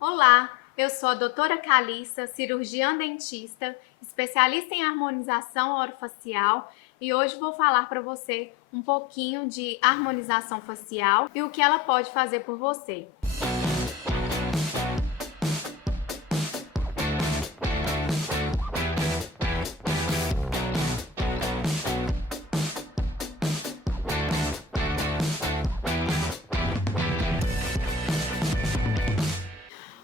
Olá, eu sou a doutora Calissa, cirurgiã dentista, especialista em harmonização orofacial e hoje vou falar para você um pouquinho de harmonização facial e o que ela pode fazer por você.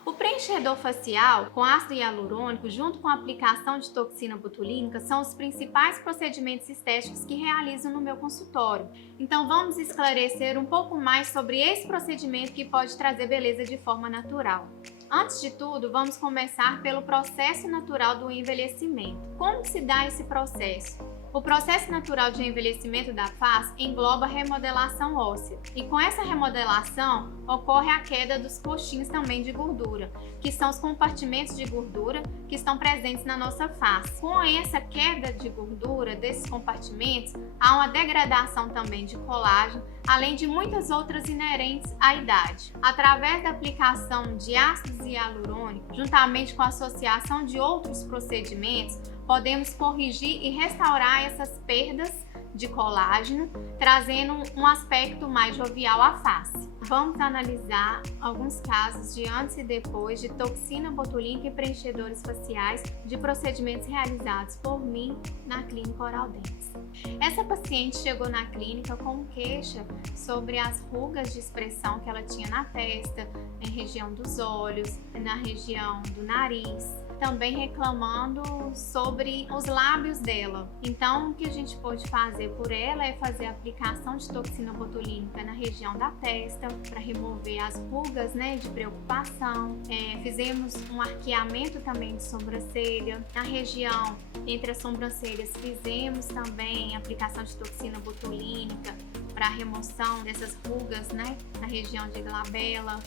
O preenchedor facial com ácido hialurônico, junto com a aplicação de toxina botulínica, são os principais procedimentos estéticos que realizo no meu consultório. Então vamos esclarecer um pouco mais sobre esse procedimento que pode trazer beleza de forma natural. Antes de tudo, vamos começar pelo processo natural do envelhecimento. Como se dá esse processo? O processo natural de envelhecimento da face engloba a remodelação óssea e com essa remodelação ocorre a queda dos coxins também de gordura, que são os compartimentos de gordura que estão presentes na nossa face. Com essa queda de gordura desses compartimentos, há uma degradação também de colágeno, além de muitas outras inerentes à idade. Através da aplicação de ácidos hialurônicos, juntamente com a associação de outros procedimentos, podemos corrigir e restaurar essas perdas de colágeno, trazendo um aspecto mais jovial à face. Vamos analisar alguns casos de antes e depois de toxina botulínica e preenchedores faciais de procedimentos realizados por mim na clínica Oral Dentes. Essa paciente chegou na clínica com queixa sobre as rugas de expressão que ela tinha na testa, em região dos olhos, na região do nariz, também reclamando sobre os lábios dela. Então, o que a gente pôde fazer por ela é fazer a aplicação de toxina botulínica na região da testa, para remover as rugas, de preocupação. Fizemos um arqueamento também de sobrancelha. Na região entre as sobrancelhas, fizemos também a aplicação de toxina botulínica para remoção dessas rugas, na região de glabela.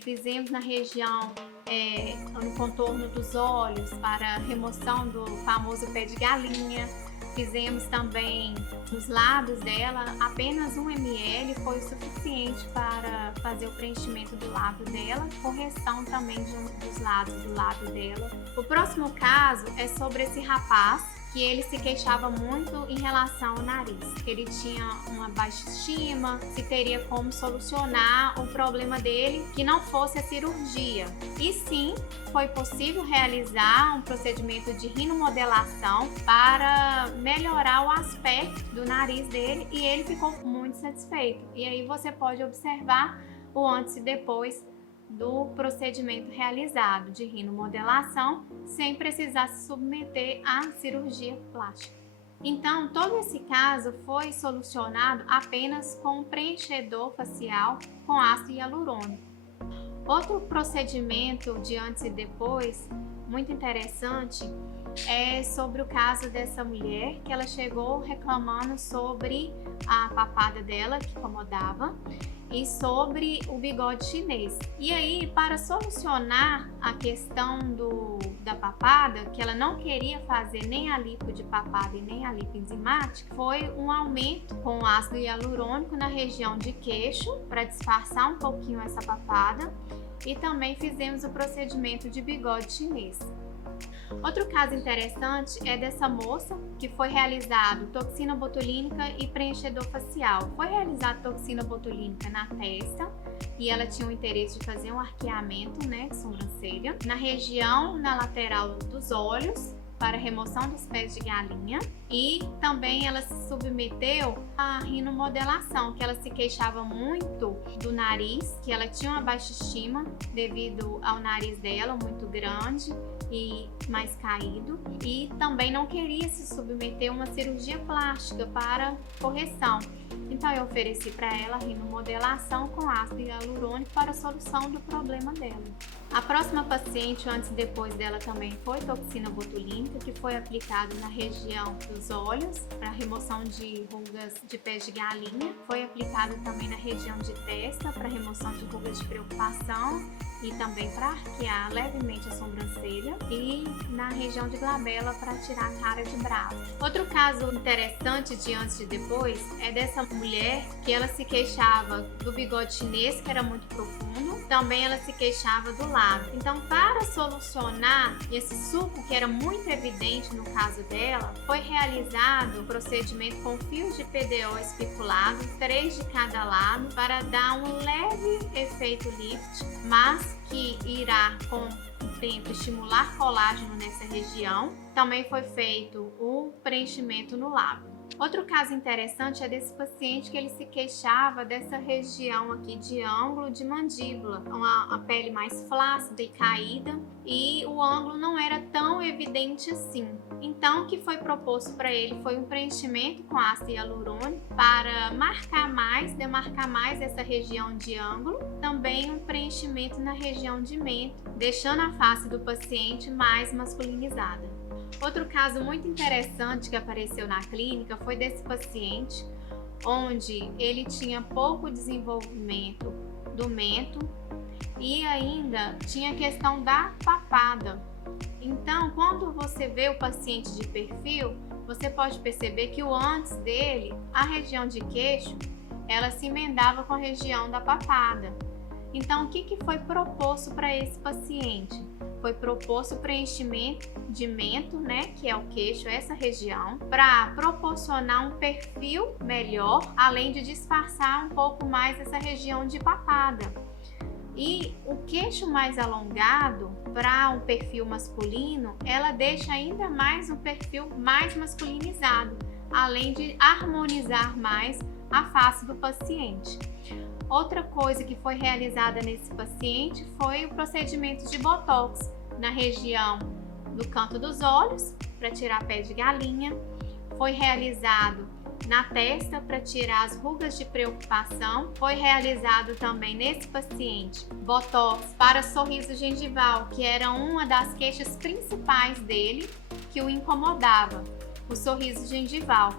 Fizemos na região no contorno dos olhos para remoção do famoso pé de galinha. Fizemos também nos lábios dela, apenas 1 ml foi o suficiente para fazer o preenchimento do lábio dela, correção também dos lados do lábio dela. O próximo caso é sobre esse rapaz que ele se queixava muito em relação ao nariz, que ele tinha uma baixa estima, se teria como solucionar o problema dele que não fosse a cirurgia. E sim, foi possível realizar um procedimento de rinomodelação para melhorar o aspecto do nariz dele e ele ficou muito satisfeito. E aí você pode observar o antes e depois do procedimento realizado de rinomodelação sem precisar se submeter à cirurgia plástica. Então, todo esse caso foi solucionado apenas com um preenchedor facial com ácido hialurônico. Outro procedimento de antes e depois, muito interessante, é sobre o caso dessa mulher que ela chegou reclamando sobre a papada dela que incomodava e sobre o bigode chinês. E aí, para solucionar a questão da papada, que ela não queria fazer nem a lipo de papada e nem a lipo enzimática, foi um aumento com ácido hialurônico na região de queixo para disfarçar um pouquinho essa papada e também fizemos o procedimento de bigode chinês. Outro caso interessante é dessa moça que foi realizado toxina botulínica e preenchedor facial. Foi realizado toxina botulínica na testa e ela tinha o interesse de fazer um arqueamento, de sobrancelha, na região, na lateral dos olhos, para remoção dos pés de galinha, e também ela se submeteu à rinomodelação, que ela se queixava muito do nariz, que ela tinha uma baixa estima devido ao nariz dela muito grande e mais caído, e também não queria se submeter a uma cirurgia plástica para correção. Então eu ofereci para ela rinomodelação com ácido hialurônico para a solução do problema dela. A próxima paciente, antes e depois dela, também foi toxina botulínica, que foi aplicado na região dos olhos para remoção de rugas de pés de galinha. Foi aplicado também na região de testa para remoção de rugas de preocupação e também para arquear levemente a sobrancelha, e na região de glabela para tirar a cara de bravo. Outro caso interessante de antes e depois é dessa mulher que ela se queixava do bigode chinês, que era muito profundo, fundo. Também ela se queixava do lábio. Então, para solucionar esse sulco que era muito evidente no caso dela, foi realizado o procedimento com fios de PDO especulado, 3 de cada lado, para dar um leve efeito lift, mas que irá com o tempo estimular colágeno nessa região. Também foi feito o preenchimento no lábio. Outro caso interessante é desse paciente que ele se queixava dessa região aqui de ângulo de mandíbula, a pele mais flácida e caída, e o ângulo não era tão evidente assim. Então, o que foi proposto para ele foi um preenchimento com ácido hialurônico para demarcar mais essa região de ângulo, também um preenchimento na região de mento, deixando a face do paciente mais masculinizada. Outro caso muito interessante que apareceu na clínica foi desse paciente, onde ele tinha pouco desenvolvimento do mento e ainda tinha a questão da papada. Então, quando você vê o paciente de perfil, você pode perceber que o antes dele, a região de queixo, ela se emendava com a região da papada. Então, o que foi proposto para esse paciente? Foi proposto o preenchimento de mento, que é o queixo, essa região, para proporcionar um perfil melhor, além de disfarçar um pouco mais essa região de papada. E o queixo mais alongado, para um perfil masculino, ela deixa ainda mais um perfil mais masculinizado, além de harmonizar mais a face do paciente. Outra coisa que foi realizada nesse paciente foi o procedimento de botox na região do canto dos olhos, para tirar pé de galinha. Foi realizado na testa para tirar as rugas de preocupação. Foi realizado também nesse paciente botox para sorriso gengival, que era uma das queixas principais dele que o incomodava, o sorriso gengival.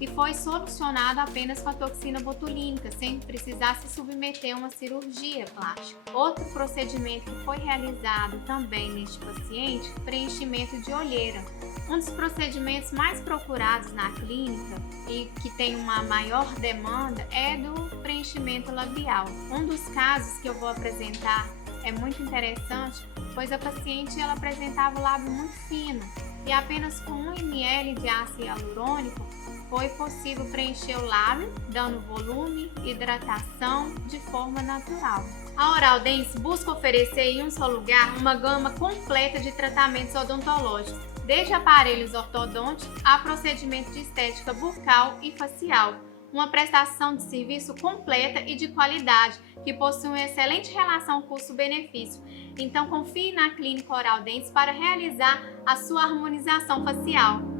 E foi solucionado apenas com a toxina botulínica, sem precisar se submeter a uma cirurgia plástica. Outro procedimento que foi realizado também neste paciente, preenchimento de olheira. Um dos procedimentos mais procurados na clínica e que tem uma maior demanda é do preenchimento labial. Um dos casos que eu vou apresentar é muito interessante, pois a paciente ela apresentava o lábio muito fino e apenas com 1 ml de ácido hialurônico foi possível preencher o lábio, dando volume, hidratação de forma natural. A Oral Dance busca oferecer em um só lugar uma gama completa de tratamentos odontológicos, desde aparelhos ortodônticos a procedimentos de estética bucal e facial. Uma prestação de serviço completa e de qualidade, que possui uma excelente relação custo-benefício. Então confie na Clínica Oral Dance para realizar a sua harmonização facial.